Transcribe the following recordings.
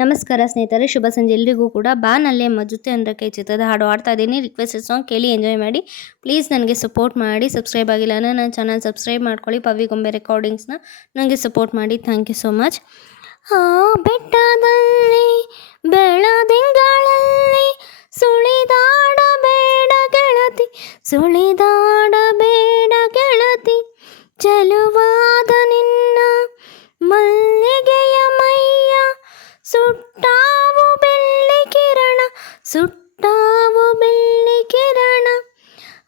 ನಮಸ್ಕಾರ ಸ್ನೇಹಿತರೆ, ಶುಭ ಸಂಜೆ. ಎಲ್ರಿಗೂ ಕೂಡ ಬಾನಲ್ಲೇ ಮಜುತ್ತೆ ಅಂದ್ರೆ ಕೈ ಚಿತ್ರದ ಹಾಡು ಆಡ್ತಾ ಇದ್ದೀನಿ. ರಿಕ್ವೆಸ್ಟ್ ಸಾಂಗ್ ಕೇಳಿ ಎಂಜಾಯ್ ಮಾಡಿ. ಪ್ಲೀಸ್ ನನಗೆ ಸಪೋರ್ಟ್ ಮಾಡಿ. ಸಬ್ಸ್ಕ್ರೈಬ್ ಆಗಿಲ್ಲ ಅಂದರೆ ನನ್ನ ಚಾನಲ್ ಸಬ್ಸ್ಕ್ರೈಬ್ ಮಾಡ್ಕೊಳ್ಳಿ. ಪವಿ ಗೊಂಬೆ ರೆಕಾರ್ಡಿಂಗ್ಸ್ನ ನನಗೆ ಸಪೋರ್ಟ್ ಮಾಡಿ. ಥ್ಯಾಂಕ್ ಯು ಸೋ ಮಚ್ ಆ ಬೆಟ್ಟದಲ್ಲಿ, ಬೆಳದಿಂಗಳಲ್ಲಿ ಸುಳಿದಾಡಬೇಡ ಗೆಳತಿ ಸುಳಿದಾಡಬೇಡ ಗೆಳತಿ. ಚಲುವಾದ ಸುಟ್ಟಾವು ಬೆಳ್ಳಿ ಕಿರಣ ಸುಟ್ಟಾವು ಬೆಳ್ಳಿ ಕಿರಣ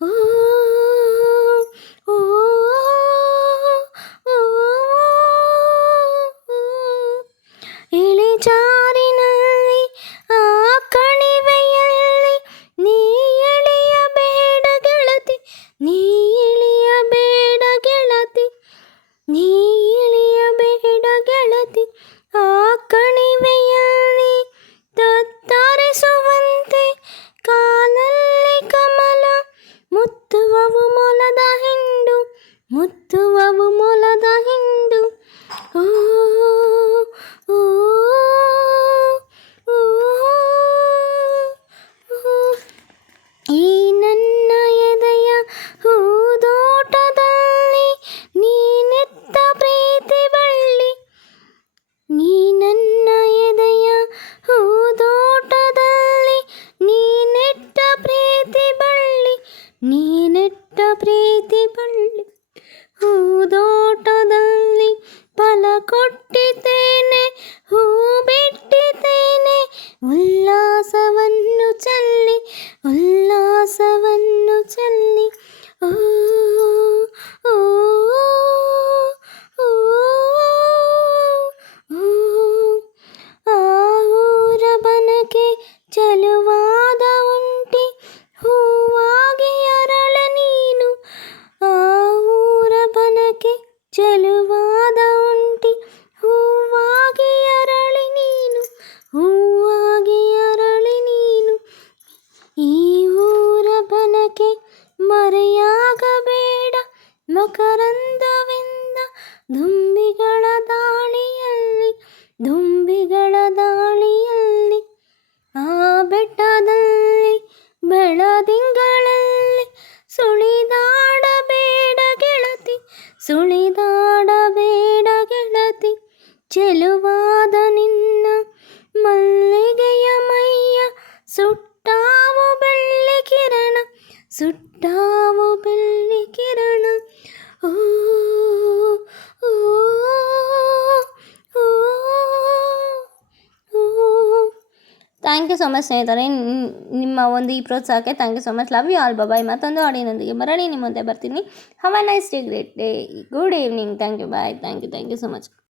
ಓ ಓ, ನೀನೆಟ್ಟ ಪ್ರೀತಿ ಬಳ್ಳಿ ಹೂದೋಟದಲ್ಲಿ ಫಲ ಕೊಟ್ಟಿದ್ದೇನೆ ಹೂ ಬಿಟ್ಟಿದ್ದೇನೆ. ಉಲ್ಲಾಸವನ್ನು ಚೆಲ್ಲಿ ಉಲ್ಲಾಸವನ್ನು ಚೆಲ್ಲಿ ಓ, ಓ, ಮಕರಂದವೆಂದ ದುಂಬಿಗಳ ದಾಳಿಯಲ್ಲಿ ದುಂಬಿಗಳ ದಾಳಿಯಲ್ಲಿ ಆ ಬೆಟ್ಟದಲ್ಲಿ ಬೆಳದಿಂಗಳಲ್ಲಿ ಸುಳಿದಾಡಬೇಡ ಗೆಳತಿ ಸುಳಿದಾಡಬೇಡ ಗೆಳತಿ ಚೆಲುವಾದ ನಿನ್ನ ಮಲ್ಲಿಗೆಯ ಮೈಯ ಸುಟ್ಟಾವು ಬೆಳ್ಳಿ ಕಿರಣ ಸುಟ್ಟಾವು ಬೆಳ್ಳಿ ಕಿರಣ ಥ್ಯಾಂಕ್ ಯು ಸೊ ಮಚ್ ಸ್ನೇಹಿತರೆ. ನಿಮ್- ನಿಮ್ಮ ಒಂದು ಈ ಪ್ರೋತ್ಸಾಹಕ್ಕೆ thank you so much love you all bye ಮತ್ತೊಂದು ಹಾಡಿನೊಂದಿಗೆ ಬರಣಿ ನಿಮ್ಮ ಮುಂದೆ ಬರ್ತೀನಿ. Have a nice day great day good evening thank you bye thank you thank you so much